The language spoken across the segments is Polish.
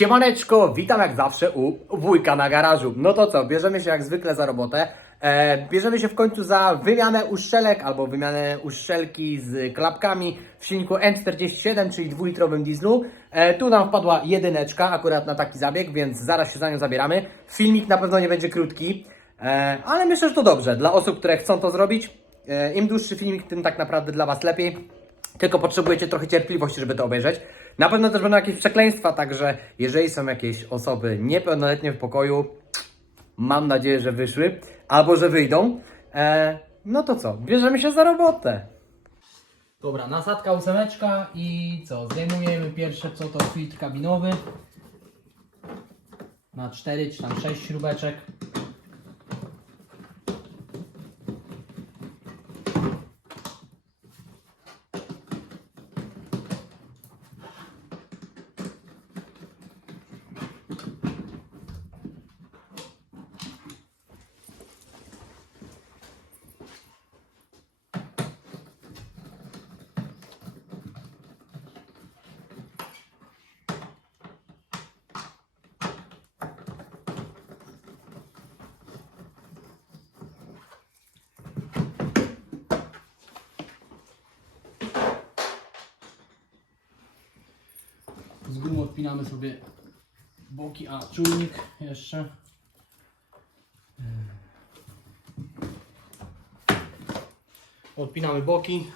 Siemaneczko, witam jak zawsze u wujka na garażu. No to co, bierzemy się jak zwykle za robotę. E, bierzemy się w końcu za wymianę uszczelek albo wymianę uszczelki z klapkami w silniku N47, czyli dwulitrowym dieslu. E, tu nam wpadła jedyneczka akurat na taki zabieg, więc zaraz się za nią zabieramy. Filmik na pewno nie będzie krótki, e, ale myślę, że to dobrze. Dla osób, które chcą to zrobić, e, im dłuższy filmik, tym tak naprawdę dla Was lepiej. Tylko potrzebujecie trochę cierpliwości, żeby to obejrzeć. Na pewno też będą jakieś przekleństwa, także jeżeli są jakieś osoby niepełnoletnie w pokoju, mam nadzieję, że wyszły, albo że wyjdą, e, no to co, bierzemy się za robotę. Dobra, nasadka ósemeczka i co? Zdejmujemy pierwsze co to filtr kabinowy na 4 czy tam 6 śrubeczek. Z gumy odpinamy sobie boki, a czujnik jeszcze. Odpinamy boki.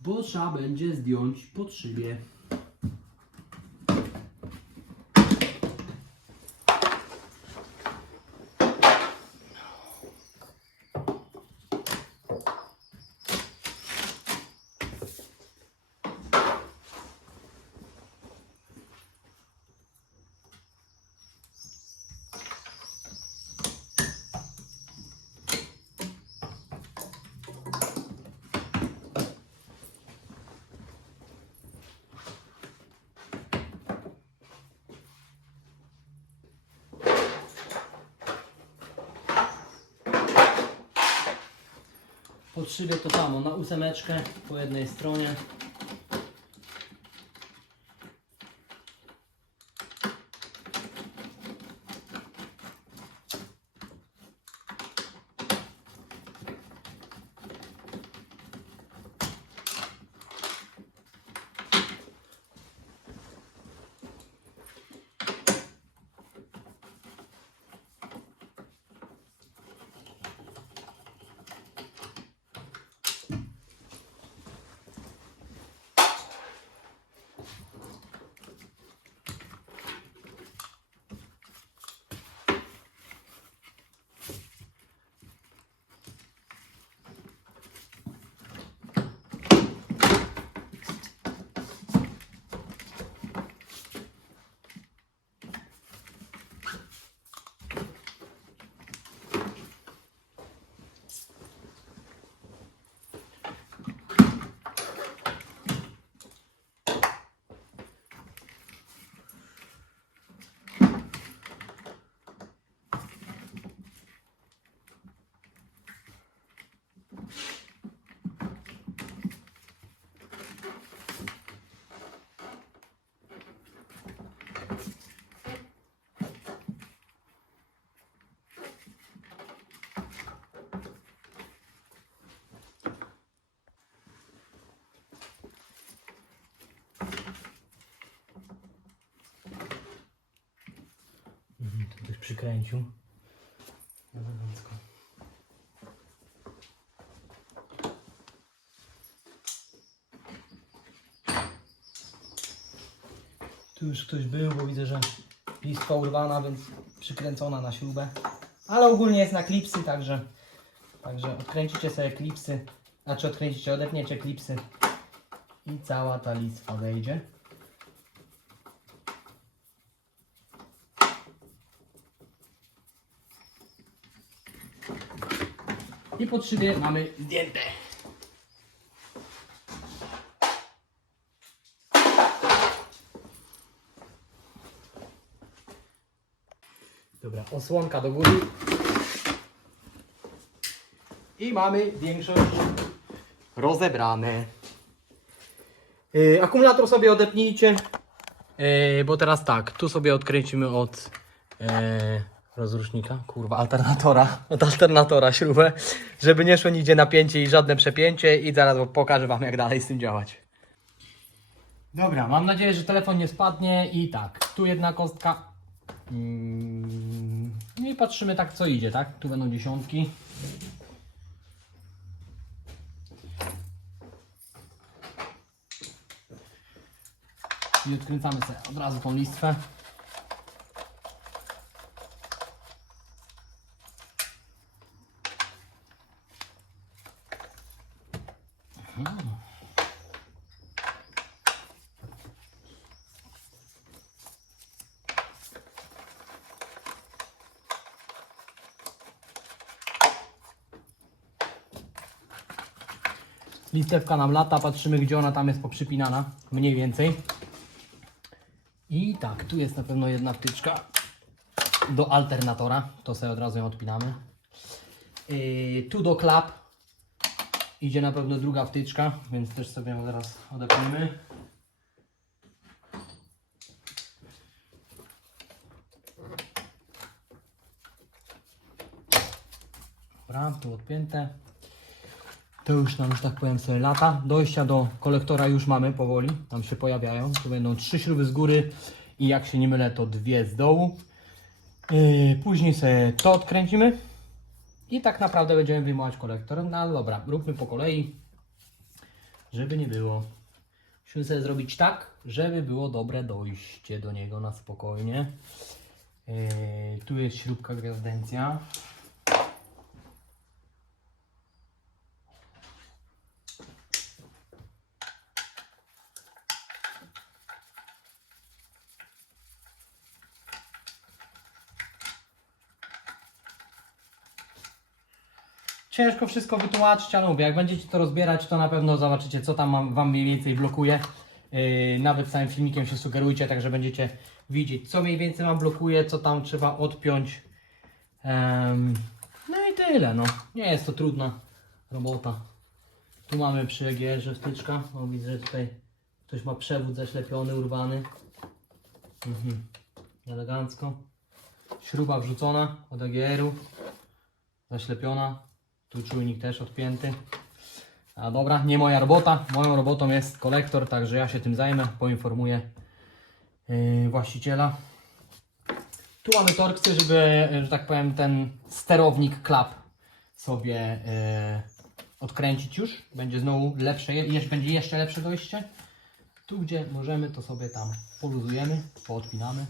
Bo trzeba będzie zdjąć pod szybie. Szybie to samo, na ósemeczkę po jednej stronie. Mhm, tu ktoś przykręcił. Elegancko. Tu już ktoś był, bo widzę, że listwa urwana, więc przykręcona na śrubę. Ale ogólnie jest na klipsy, także, także odkręcicie sobie klipsy, znaczy odkręcicie, odepniecie klipsy i cała ta listwa wejdzie. I pod szybie mamy zdjęte. Dobra, osłonka do góry. I mamy większość rozebrane. Yy, akumulator sobie odepnijcie. Yy, bo teraz tak, tu sobie odkręcimy od yy, rozrusznika, kurwa, alternatora, od alternatora śrubę, żeby nie szło nigdzie napięcie i żadne przepięcie i zaraz pokażę Wam jak dalej z tym działać. Dobra, mam nadzieję, że telefon nie spadnie i tak, tu jedna kostka. Mm, No i patrzymy tak co idzie, tak? Tu będą dziesiątki. I odkręcamy sobie od razu tą listwę. Listewka nam lata, patrzymy gdzie ona tam jest poprzypinana, mniej więcej. I tak, tu jest na pewno jedna wtyczka do alternatora, to sobie od razu ją odpinamy. Yy, tu do klap idzie na pewno druga wtyczka, więc też sobie ją zaraz odepniemy. Dobra, tu odpięte. To już nam, że tak powiem, sobie lata. Dojścia do kolektora już mamy powoli. Tam się pojawiają. Tu będą trzy śruby z góry i jak się nie mylę, to dwie z dołu. Yy, później sobie to odkręcimy. I tak naprawdę będziemy wyjmować kolektor. No ale dobra, róbmy po kolei, żeby nie było. Musimy sobie zrobić tak, żeby było dobre dojście do niego na spokojnie. Yy, tu jest śrubka gwiazdencja. Ciężko wszystko wytłumaczyć, ale mówię, jak będziecie to rozbierać, to na pewno zobaczycie, co tam wam- mniej więcej blokuje. Yy, nawet całym filmikiem się sugerujcie, także będziecie widzieć, co mniej więcej Wam blokuje, co tam trzeba odpiąć. Em, no i tyle, no. Nie jest to trudna robota. Tu mamy przy EGR-ze wtyczka. Widzę, że tutaj ktoś ma przewód zaślepiony, urwany. Mhm. Elegancko. Śruba wrzucona od EGR-u zaślepiona. Tu czujnik też odpięty. A dobra, nie moja robota. Moją robotą jest kolektor, także ja się tym zajmę. Poinformuję yy, właściciela. Tu mamy torksy, żeby, że tak powiem, ten sterownik klap sobie yy, odkręcić już. Będzie znowu lepsze, je- jeszcze, będzie jeszcze lepsze dojście. Tu, gdzie możemy, to sobie tam poluzujemy, poodpinamy.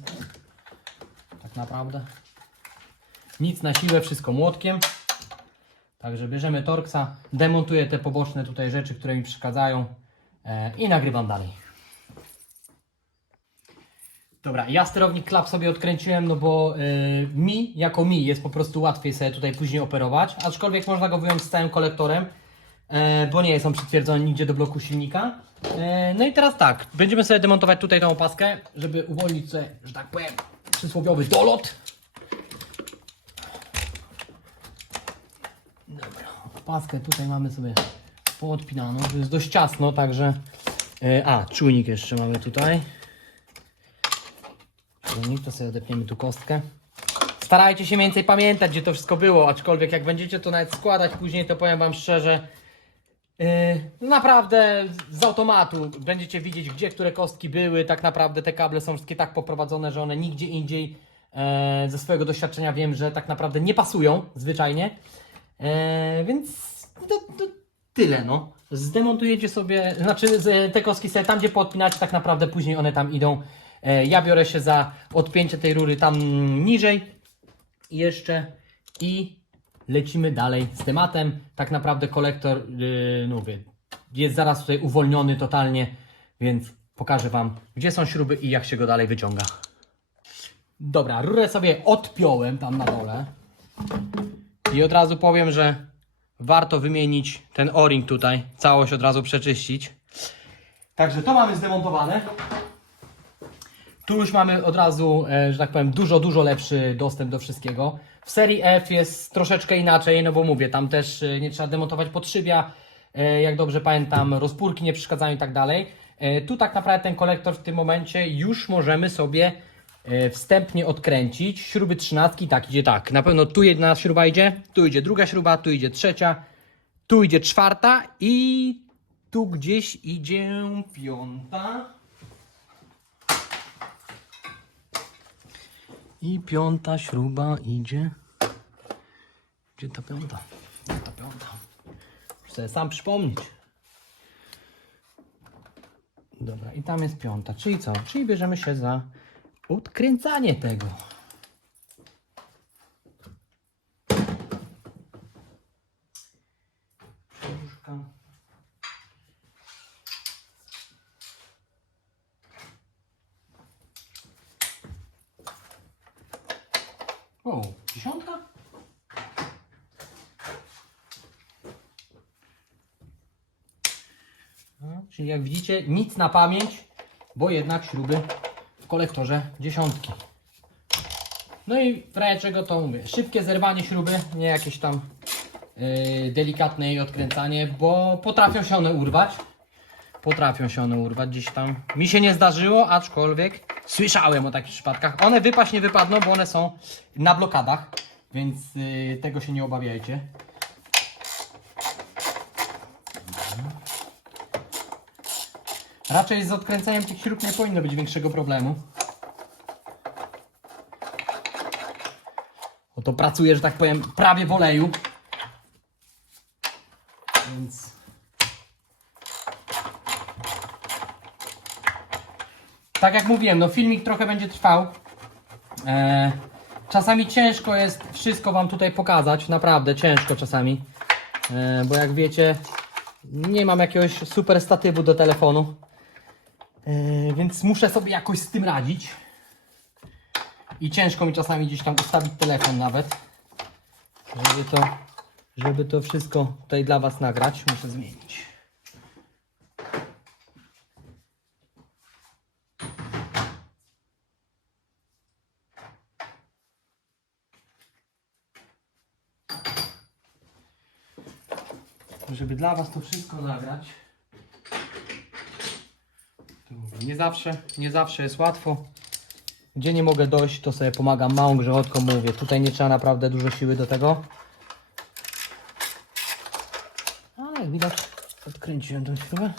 Tak naprawdę. Nic na siłę, wszystko młotkiem. Także bierzemy Torxa, demontuję te poboczne tutaj rzeczy, które mi przeszkadzają e, i nagrywam dalej. Dobra, ja sterownik klap sobie odkręciłem, no bo e, mi, jako mi, jest po prostu łatwiej sobie tutaj później operować, aczkolwiek można go wyjąć z całym kolektorem, e, bo nie jest on przytwierdzony nigdzie do bloku silnika. E, no i teraz tak, będziemy sobie demontować tutaj tą opaskę, żeby uwolnić sobie, że tak powiem, przysłowiowy dolot. Dobra, paskę tutaj mamy sobie poodpinaną. To jest dość ciasno, także. e, A, czujnik jeszcze mamy tutaj. Czujnik, to sobie odepniemy tu kostkę. Starajcie się więcej pamiętać, gdzie to wszystko było, aczkolwiek jak będziecie to nawet składać później, to powiem Wam szczerze, yy, naprawdę z automatu będziecie widzieć, gdzie które kostki były. Tak naprawdę te kable są wszystkie tak poprowadzone, że one nigdzie indziej e, ze swojego doświadczenia wiem, że tak naprawdę nie pasują zwyczajnie. E, więc to, to tyle, no. Zdemontujecie sobie, znaczy z- te kostki sobie tam, gdzie podpinacie, tak naprawdę później one tam idą. E, ja biorę się za odpięcie tej rury tam niżej jeszcze i lecimy dalej z tematem. Tak naprawdę kolektor, yy, no mówię, jest zaraz tutaj uwolniony totalnie, więc pokażę Wam, gdzie są śruby i jak się go dalej wyciąga. Dobra, rurę sobie odpiąłem tam na dole. I od razu powiem, że warto wymienić ten o-ring tutaj, całość od razu przeczyścić. Także to mamy zdemontowane. Tu już mamy od razu, e, że tak powiem, dużo, dużo lepszy dostęp do wszystkiego. W serii F jest troszeczkę inaczej, no bo mówię, tam też e, nie trzeba demontować podszybia, e, jak dobrze pamiętam, rozpórki nie przeszkadzają i tak dalej. Tu tak naprawdę ten kolektor w tym momencie już możemy sobie wstępnie odkręcić. Śruby trzynastki, tak idzie tak. Na pewno tu jedna śruba idzie, tu idzie druga śruba, tu idzie trzecia, tu idzie czwarta i tu gdzieś idzie piąta. I piąta śruba idzie. Gdzie ta piąta? Gdzie ta piąta? Muszę sam przypomnieć. Dobra, i tam jest piąta. Czyli co? Czyli bierzemy się za odkręcanie tego. O, dziesiątka? No, czyli jak widzicie, nic na pamięć, bo jednak śruby w kolektorze dziesiątki. No i w razie czego to mówię, szybkie zerwanie śruby, nie jakieś tam yy, delikatne jej odkręcanie, bo potrafią się one urwać. Potrafią się one urwać gdzieś tam. Mi się nie zdarzyło, aczkolwiek słyszałem o takich przypadkach. One wypaść nie wypadną, bo one są na blokadach, więc yy, tego się nie obawiajcie. Raczej z odkręcaniem tych śrub nie powinno być większego problemu. Oto pracuję, że tak powiem, prawie w oleju. Więc... Tak jak mówiłem, no filmik trochę będzie trwał. E, czasami ciężko jest wszystko Wam tutaj pokazać, naprawdę ciężko czasami. E, bo jak wiecie, nie mam jakiegoś super statywu do telefonu. Yy, więc muszę sobie jakoś z tym radzić. I ciężko mi czasami gdzieś tam ustawić telefon nawet, żeby to, żeby to wszystko tutaj dla Was nagrać. Muszę zmienić. Żeby dla Was to wszystko nagrać. Nie zawsze, nie zawsze jest łatwo. Gdzie nie mogę dojść, to sobie pomagam małą grzechotką, mówię. Tutaj nie trzeba naprawdę dużo siły do tego. Ale jak widać, odkręciłem tą śrubę.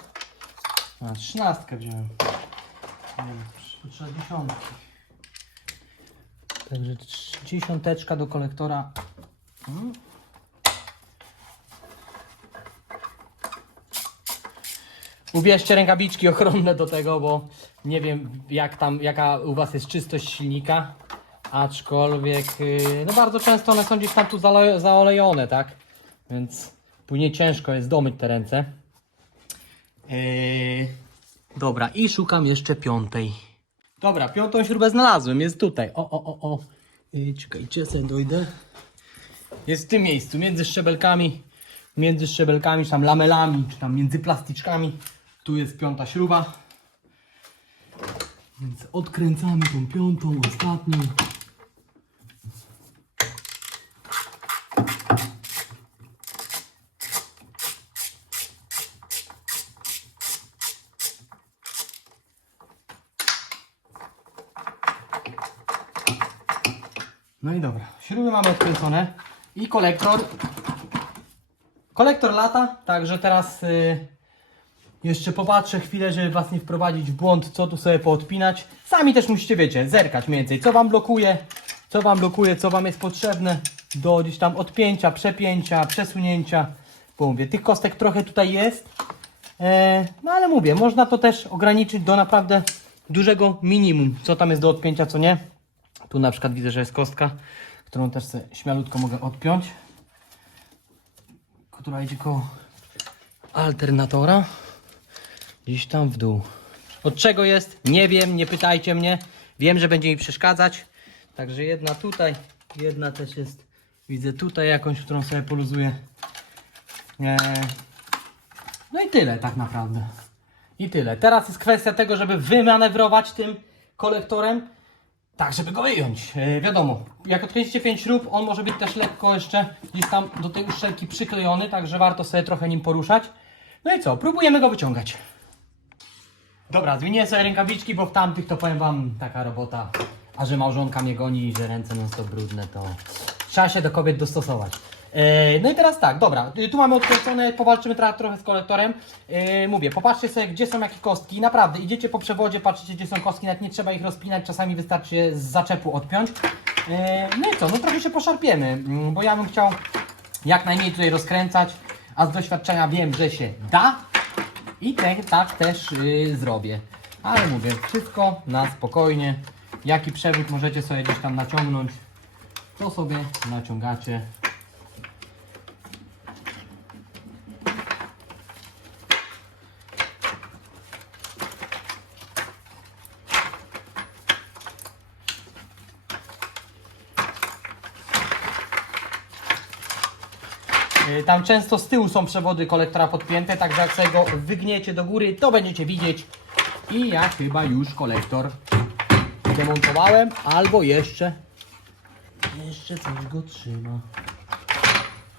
A, trzynastkę wziąłem. Nie wiem, tu trzeba dziesiątki. Także dziesiąteczka do kolektora. Hmm. Ubierzcie rękawiczki ochronne do tego, bo nie wiem jak tam, jaka u Was jest czystość silnika, aczkolwiek yy, no bardzo często one są gdzieś tam tu zaolejone, tak? Więc później ciężko jest domyć te ręce. Yy, dobra, i szukam jeszcze piątej. Dobra, piątą śrubę znalazłem, jest tutaj. O, o, o, o. Yy, czekajcie, sobie dojdę. Jest w tym miejscu, między szczebelkami, między szczebelkami, czy tam lamelami, czy tam między plastyczkami. Tu jest piąta śruba. Więc odkręcamy tą piątą, ostatnią. No i dobra, śruby mamy odkręcone i kolektor. Kolektor lata, także teraz y, jeszcze popatrzę chwilę, żeby Was nie wprowadzić w błąd, co tu sobie poodpinać. Sami też musicie, wiecie, zerkać mniej więcej, co Wam blokuje, co Wam blokuje, co Wam jest potrzebne do gdzieś tam odpięcia, przepięcia, przesunięcia. Bo mówię, tych kostek trochę tutaj jest, e, no ale mówię, można to też ograniczyć do naprawdę dużego minimum, co tam jest do odpięcia, co nie. Tu na przykład widzę, że jest kostka, którą też sobie śmialutko mogę odpiąć, która idzie koło alternatora. Gdzieś tam w dół. Od czego jest? Nie wiem, nie pytajcie mnie. Wiem, że będzie mi przeszkadzać. Także jedna tutaj, jedna też jest. Widzę tutaj jakąś, którą sobie poluzuję. Eee, No i tyle tak naprawdę. I tyle. Teraz jest kwestia tego, żeby wymanewrować tym kolektorem. Tak, żeby go wyjąć. E, wiadomo, jak odkręcicie 5 śrub, on może być też lekko jeszcze gdzieś tam do tej uszczelki przyklejony, także warto sobie trochę nim poruszać. No i co? Próbujemy go wyciągać. Dobra, zmienię sobie rękawiczki, bo w tamtych to powiem wam taka robota. A że małżonka mnie goni i że ręce non stop brudne, to trzeba się do kobiet dostosować. E, no i teraz tak, dobra, y, tu mamy odkręcone, powalczymy teraz trochę z kolektorem. E, mówię, popatrzcie sobie, gdzie są jakie kostki. Naprawdę, idziecie po przewodzie, patrzycie, gdzie są kostki, nawet nie trzeba ich rozpinać, czasami wystarczy je z zaczepu odpiąć. E, no i co, no trochę się poszarpiemy, mm, bo ja bym chciał jak najmniej tutaj rozkręcać, a z doświadczenia wiem, że się da. I te, tak też y, zrobię. Ale mówię, wszystko na spokojnie. Jaki przewód możecie sobie gdzieś tam naciągnąć, to sobie naciągacie. Tam często z tyłu są przewody kolektora podpięte, także jak sobie go wygniecie do góry, to będziecie widzieć. I ja chyba już kolektor demontowałem, albo jeszcze, jeszcze coś go trzyma.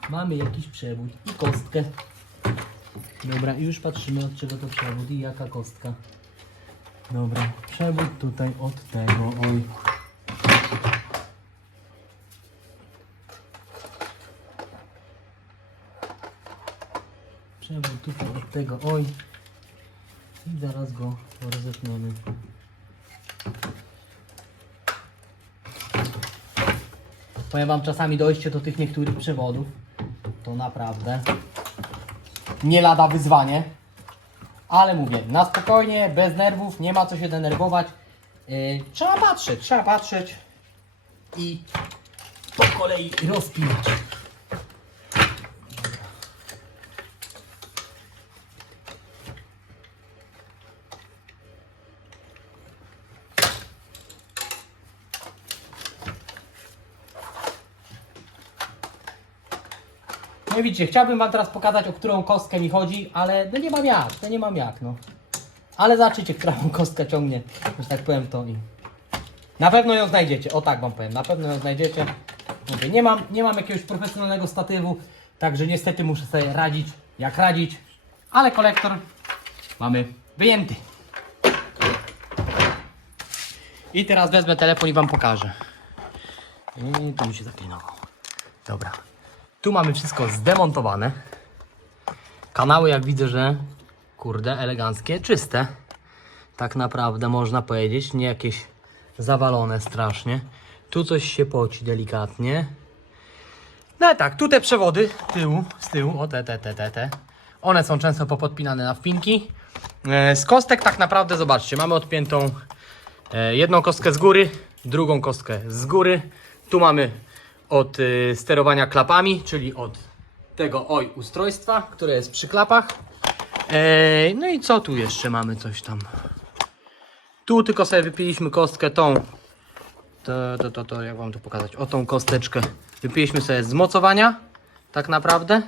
Mamy jakiś przewód i kostkę. Dobra, już patrzymy od czego to przewód i jaka kostka. Dobra, przewód tutaj od tego, oj. Przewód tutaj od tego, oj. I zaraz go roześmiemy. Powiem Wam, czasami dojście do tych niektórych przewodów to naprawdę nie lada wyzwanie. Ale mówię, na spokojnie, bez nerwów, nie ma co się denerwować. Yy, trzeba patrzeć, trzeba patrzeć i po kolei rozpinać. Widzicie, chciałbym Wam teraz pokazać, o którą kostkę mi chodzi, ale no nie mam jak, to nie mam jak, no. Ale zobaczycie, która wam kostkę ciągnie, że tak powiem to i... Na pewno ją znajdziecie, o tak Wam powiem, na pewno ją znajdziecie. Mówię, nie mam, nie mam jakiegoś profesjonalnego statywu, także niestety muszę sobie radzić, jak radzić, ale kolektor mamy wyjęty. I teraz wezmę telefon i Wam pokażę. I tu mi się zaklinował. Dobra. Tu mamy wszystko zdemontowane. Kanały, jak widzę, że kurde, eleganckie, czyste. Tak naprawdę można powiedzieć, nie jakieś zawalone strasznie. Tu coś się poci delikatnie. No i tak, tu te przewody tyłu, z tyłu, o te, te, te, te, te. One są często popodpinane na wpinki. E, Z kostek tak naprawdę, zobaczcie, mamy odpiętą e, jedną kostkę z góry, drugą kostkę z góry. Tu mamy od y, sterowania klapami, czyli od tego oj ustrojstwa, które jest przy klapach. E, no i co tu jeszcze mamy coś tam? Tu tylko sobie wypiliśmy kostkę tą. To, to, to, to jak wam to pokazać? O tą kosteczkę. Wypiliśmy sobie z mocowania, tak naprawdę.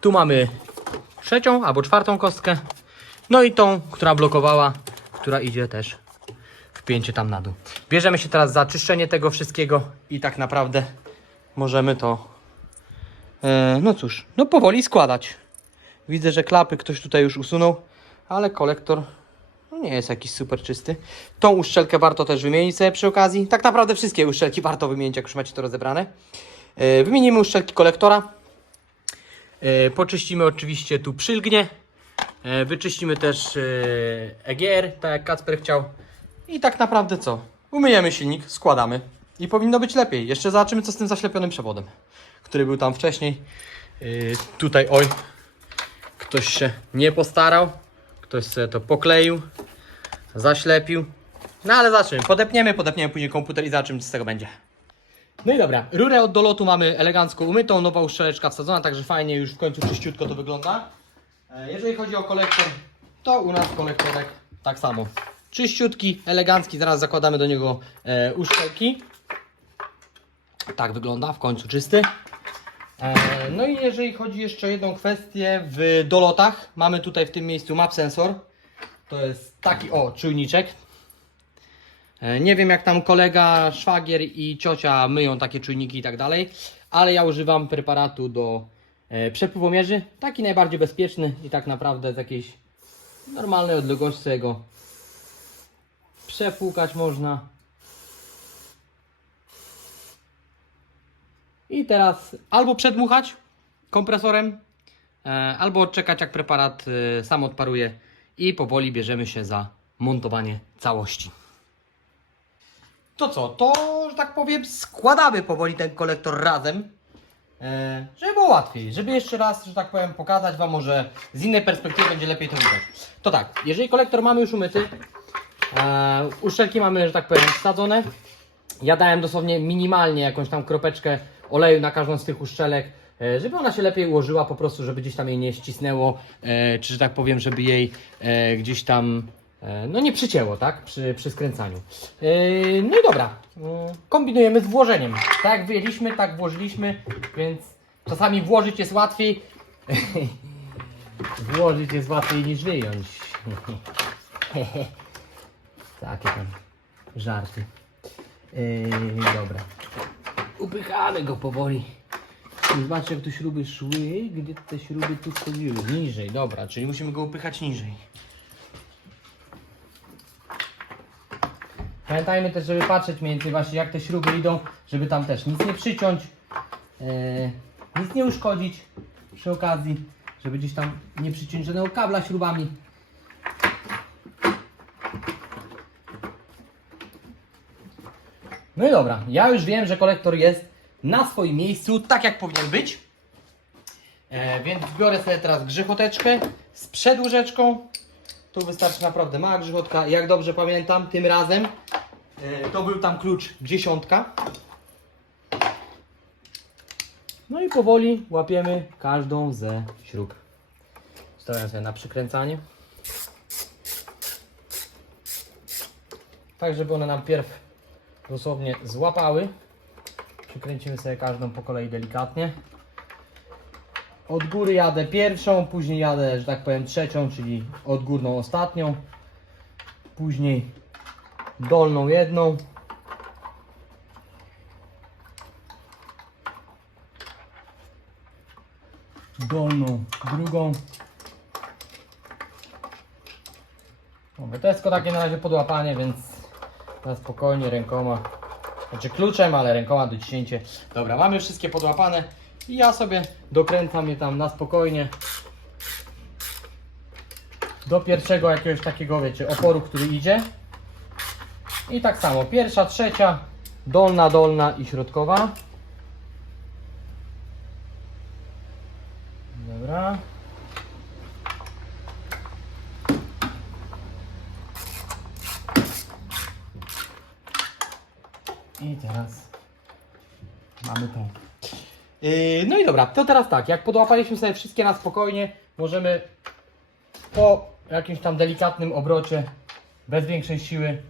Tu mamy trzecią albo czwartą kostkę. No i tą, która blokowała, która idzie też wpięcie tam na dół. Bierzemy się teraz za czyszczenie tego wszystkiego i tak naprawdę możemy to, e, no cóż, no powoli składać. Widzę, że klapy ktoś tutaj już usunął, ale kolektor no nie jest jakiś super czysty. Tą uszczelkę warto też wymienić sobie przy okazji. Tak naprawdę wszystkie uszczelki warto wymienić, jak już macie to rozebrane. E, wymienimy uszczelki kolektora. E, poczyścimy oczywiście tu przylgnie. E, wyczyścimy też e, EGR, tak jak Kacper chciał. I tak naprawdę co? Umyjemy silnik, składamy i powinno być lepiej. Jeszcze zobaczymy co z tym zaślepionym przewodem, który był tam wcześniej. Yy, tutaj oj, ktoś się nie postarał, ktoś sobie to pokleił, zaślepił. No ale zobaczymy, podepniemy, podepniemy później komputer i zobaczymy co z tego będzie. No i dobra, rurę od dolotu mamy elegancko umytą, nowa uszczeleczka wsadzona, także fajnie już w końcu czyściutko to wygląda. E, Jeżeli chodzi o kolektor, to u nas kolektorek tak samo. Czyściutki, elegancki, zaraz zakładamy do niego e, uszczelki. Tak wygląda, w końcu czysty. E, no i jeżeli chodzi jeszcze o jedną kwestię, w dolotach mamy tutaj w tym miejscu map sensor. To jest taki o czujniczek. E, Nie wiem jak tam kolega, szwagier i ciocia myją takie czujniki i tak dalej, ale ja używam preparatu do e, przepływomierzy. Taki najbardziej bezpieczny i tak naprawdę z jakiejś normalnej odległości go przepłukać można. I teraz albo przedmuchać kompresorem, e, albo odczekać jak preparat e, sam odparuje i powoli bierzemy się za montowanie całości. To co, to, że tak powiem, składamy powoli ten kolektor razem, e, żeby było łatwiej, żeby jeszcze raz, że tak powiem, pokazać Wam, może z innej perspektywy będzie lepiej to widać. To tak, jeżeli kolektor mamy już umyty, e, uszczelki mamy, że tak powiem, wsadzone, ja dałem dosłownie minimalnie jakąś tam kropeczkę oleju na każdą z tych uszczelek, e, żeby ona się lepiej ułożyła, po prostu, żeby gdzieś tam jej nie ścisnęło, e, czy że tak powiem, żeby jej gdzieś tam no nie przycięło, tak, przy, przy skręcaniu. No i dobra, kombinujemy z włożeniem. Tak jak wyjęliśmy, tak włożyliśmy, więc czasami włożyć jest łatwiej, włożyć jest łatwiej niż wyjąć. Takie tam żarty. Yy, dobra. Upychamy go powoli. Zobaczcie jak tu śruby szły. Gdzie te śruby tu schodziły? Niżej, dobra, czyli musimy go upychać niżej. Pamiętajmy też, żeby patrzeć mniej więcej właśnie jak te śruby idą, żeby tam też nic nie przyciąć, yy, nic nie uszkodzić przy okazji, żeby gdzieś tam nie przyciąć żadnego kabla śrubami. No i dobra, ja już wiem, że kolektor jest na swoim miejscu, tak jak powinien być. E, więc biorę sobie teraz grzechoteczkę z przedłużeczką. Tu wystarczy naprawdę mała grzechotka. Jak dobrze pamiętam, tym razem e, to był tam klucz dziesiątka. No i powoli łapiemy każdą ze śrub. Stawiam sobie na przykręcanie. Tak, żeby one nam pierw dosłownie złapały. Przykręcimy sobie każdą po kolei delikatnie. Od góry jadę pierwszą, później jadę, że tak powiem, trzecią, czyli odgórną ostatnią. Później dolną jedną. Dolną drugą. Mówię, to jest tylko takie na razie podłapanie, więc na spokojnie rękoma. Znaczy kluczem, ale rękoma dociśnięcie. Dobra, mamy wszystkie podłapane i ja sobie dokręcam je tam na spokojnie. Do pierwszego jakiegoś takiego, wiecie, oporu, który idzie. I tak samo, pierwsza, trzecia, dolna, dolna i środkowa. Dobra. I teraz mamy to. Yy, no i dobra, to teraz tak, jak podłapaliśmy sobie wszystkie na spokojnie, możemy po jakimś tam delikatnym obrocie, bez większej siły,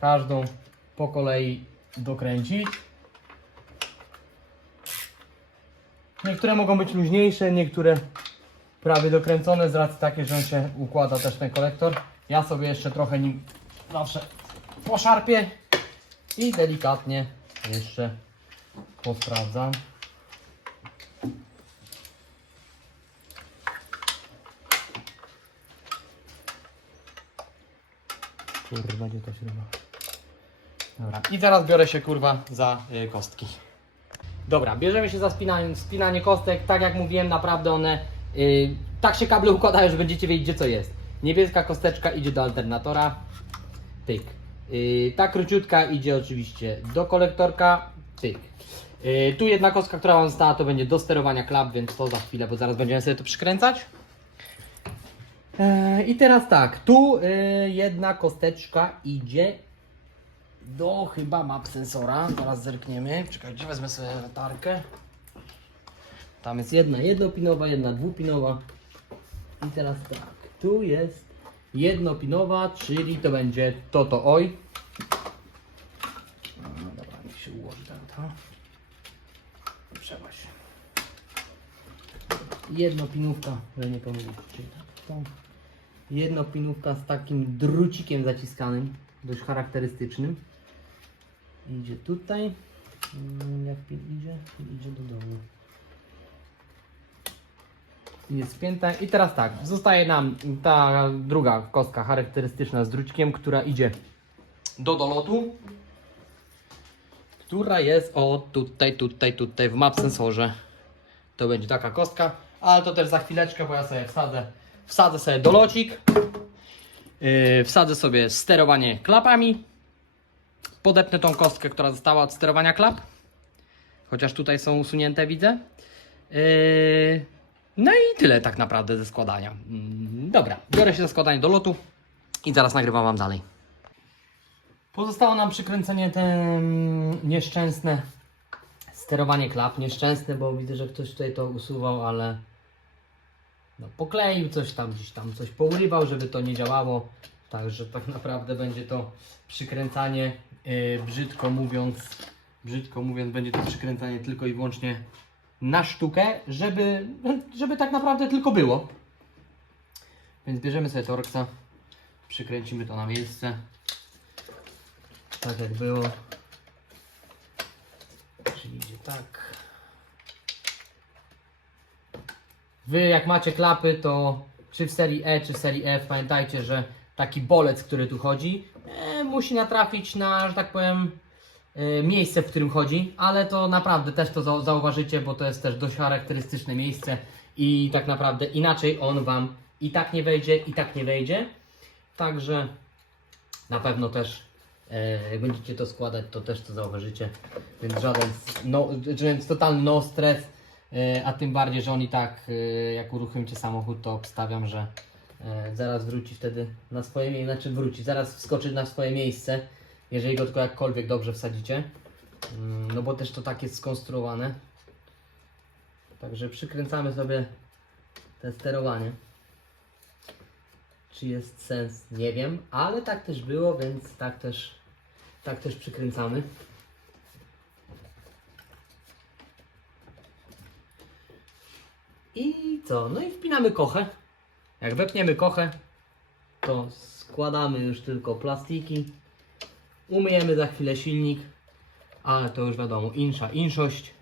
każdą po kolei dokręcić. Niektóre mogą być luźniejsze, niektóre prawie dokręcone z racji takiej, że on się układa też ten kolektor. Ja sobie jeszcze trochę nim zawsze poszarpię i delikatnie jeszcze posprawdzam. Kurwa, gdzie? Dobra, i teraz biorę się kurwa za y, kostki. Dobra, bierzemy się za spinanie, spinanie kostek. Tak jak mówiłem, naprawdę one y, tak się kable układają, że będziecie wiedzieć, gdzie co jest. Niebieska kosteczka idzie do alternatora. Tyk. Y, ta króciutka idzie oczywiście do kolektorka. Tyk. Y, tu jedna kostka, która Wam została, to będzie do sterowania klap, więc to za chwilę, bo zaraz będziemy sobie to przykręcać. E, I teraz tak, tu y, jedna kosteczka idzie do chyba map sensora. Zaraz zerkniemy. Czekajcie, wezmę sobie latarkę. Tam jest jedna jednopinowa, jedna dwupinowa. I teraz tak, tu jest jednopinowa, czyli to będzie to to oj. No, dobra, niech się ułoży tam to. Przełaź. Jednopinówka, żeby nie pomylić, czyli tak, to. Jednopinówka z takim drucikiem zaciskanym, dość charakterystycznym. Idzie tutaj. Mm, Jak pin idzie? Idzie do dołu. jest spięte. I teraz tak, zostaje nam ta druga kostka charakterystyczna z drućkiem, która idzie do dolotu. Która jest o tutaj, tutaj, tutaj w map sensorze. To będzie taka kostka, ale to też za chwileczkę, bo ja sobie wsadzę, wsadzę sobie dolocik. Yy, wsadzę sobie sterowanie klapami. Podepnę tą kostkę, która została od sterowania klap. Chociaż tutaj są usunięte, widzę. Yy, no i tyle tak naprawdę ze składania. Mm, Dobra, biorę się za składanie do lotu i zaraz nagrywam Wam dalej. Pozostało nam przykręcenie te mm, nieszczęsne sterowanie klap. Nieszczęsne, bo widzę, że ktoś tutaj to usuwał, ale no, pokleił coś tam, gdzieś tam coś pourywał, żeby to nie działało. Także tak naprawdę będzie to przykręcanie, yy, brzydko mówiąc, brzydko mówiąc, będzie to przykręcanie tylko i wyłącznie na sztukę, żeby, żeby tak naprawdę tylko było. Więc bierzemy sobie Torxa, przykręcimy to na miejsce. Tak jak było. Czyli idzie tak. Wy jak macie klapy, to czy w serii E, czy w serii F, pamiętajcie, że taki bolec, który tu chodzi, e, musi natrafić na, że tak powiem, e, miejsce, w którym chodzi, ale to naprawdę też to zau- zauważycie, bo to jest też dość charakterystyczne miejsce i tak naprawdę inaczej on Wam i tak nie wejdzie, i tak nie wejdzie. Także na pewno też e, jak będziecie to składać, to też to zauważycie. Więc żaden, no, więc totalny no stres, a tym bardziej, że on i tak, e, jak uruchomicie samochód, to obstawiam, że e, zaraz wróci wtedy na swoje miejsce, znaczy wróci, zaraz wskoczy na swoje miejsce, jeżeli go tylko jakkolwiek dobrze wsadzicie. Mm, No bo też to tak jest skonstruowane. Także przykręcamy sobie te sterowanie. Czy jest sens? Nie wiem, ale tak też było, więc tak też, tak też przykręcamy. I co? No i wpinamy kochę. Jak wepniemy kochę, to składamy już tylko plastiki. Umyjemy za chwilę silnik, ale to już wiadomo, insza inszość.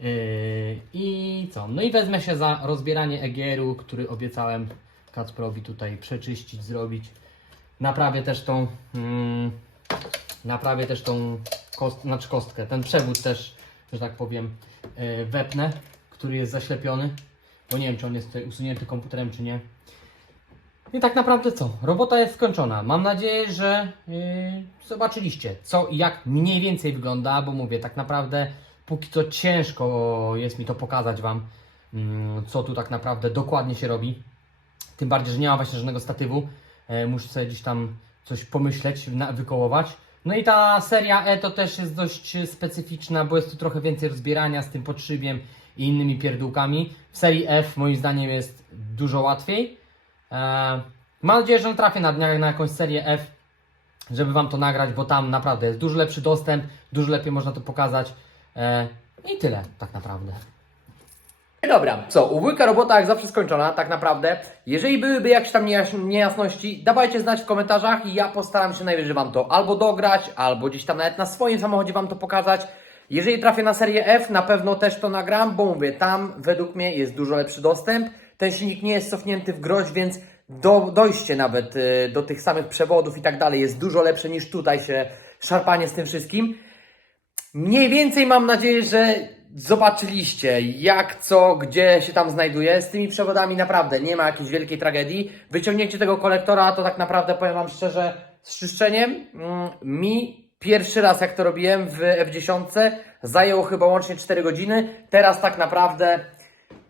Yy, I co? No i wezmę się za rozbieranie EGR-u, który obiecałem Kacprowi tutaj przeczyścić, zrobić. Naprawię też tą, mm, naprawię też tą kost, znaczy kostkę, ten przewód też, że tak powiem, yy, wepnę, który jest zaślepiony, bo nie wiem, czy on jest usunięty komputerem, czy nie. I tak naprawdę co? Robota jest skończona. Mam nadzieję, że yy, zobaczyliście, co i jak mniej więcej wygląda, bo mówię, tak naprawdę póki co ciężko jest mi to pokazać Wam, mm, co tu tak naprawdę dokładnie się robi. Tym bardziej, że nie mam właśnie żadnego statywu. E, muszę sobie gdzieś tam coś pomyśleć, na, wykołować. No i ta seria E to też jest dość specyficzna, bo jest tu trochę więcej rozbierania z tym podszybiem i innymi pierdółkami. W serii F moim zdaniem jest dużo łatwiej. E, mam nadzieję, że trafię na, na, na jakąś serię F, żeby Wam to nagrać, bo tam naprawdę jest dużo lepszy dostęp, dużo lepiej można to pokazać. E, I tyle tak naprawdę. No Dobra, co, u wujka robota jak zawsze skończona, tak naprawdę. Jeżeli byłyby jakieś tam niejas- niejasności, dawajcie znać w komentarzach i ja postaram się najwyżej Wam to albo dograć, albo gdzieś tam nawet na swoim samochodzie Wam to pokazać. Jeżeli trafię na serię F, na pewno też to nagram, bo mówię, tam według mnie jest dużo lepszy dostęp. Ten silnik nie jest cofnięty w groź, więc do, dojście nawet y, do tych samych przewodów i tak dalej jest dużo lepsze niż tutaj się szarpanie z tym wszystkim. Mniej więcej mam nadzieję, że zobaczyliście jak, co, gdzie się tam znajduje. Z tymi przewodami naprawdę nie ma jakiejś wielkiej tragedii. Wyciągnięcie tego kolektora to tak naprawdę powiem Wam szczerze, z czyszczeniem, mm, mi pierwszy raz jak to robiłem w F10 zajęło chyba łącznie 4 godziny. Teraz tak naprawdę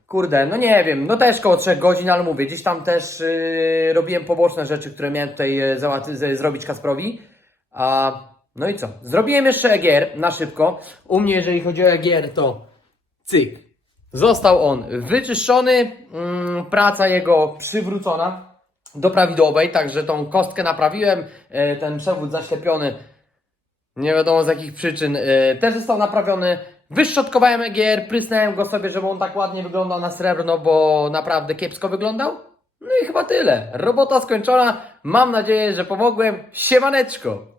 Kurde, no nie wiem, no też koło 3 godzin, ale mówię, gdzieś tam też yy, robiłem poboczne rzeczy, które miałem tutaj yy, zrobić Kasprowi. A, no i co? Zrobiłem jeszcze EGR na szybko. U mnie, jeżeli chodzi o EGR, to cyk. Został on wyczyszczony, mm, praca jego przywrócona do prawidłowej, także tą kostkę naprawiłem, e, ten przewód zaślepiony nie wiadomo z jakich przyczyn, yy, też został naprawiony. Wyszczotkowałem EGR, prysnąłem go sobie, żeby on tak ładnie wyglądał na srebrno, bo naprawdę kiepsko wyglądał. No i chyba tyle. Robota skończona. Mam nadzieję, że pomogłem. Siemaneczko!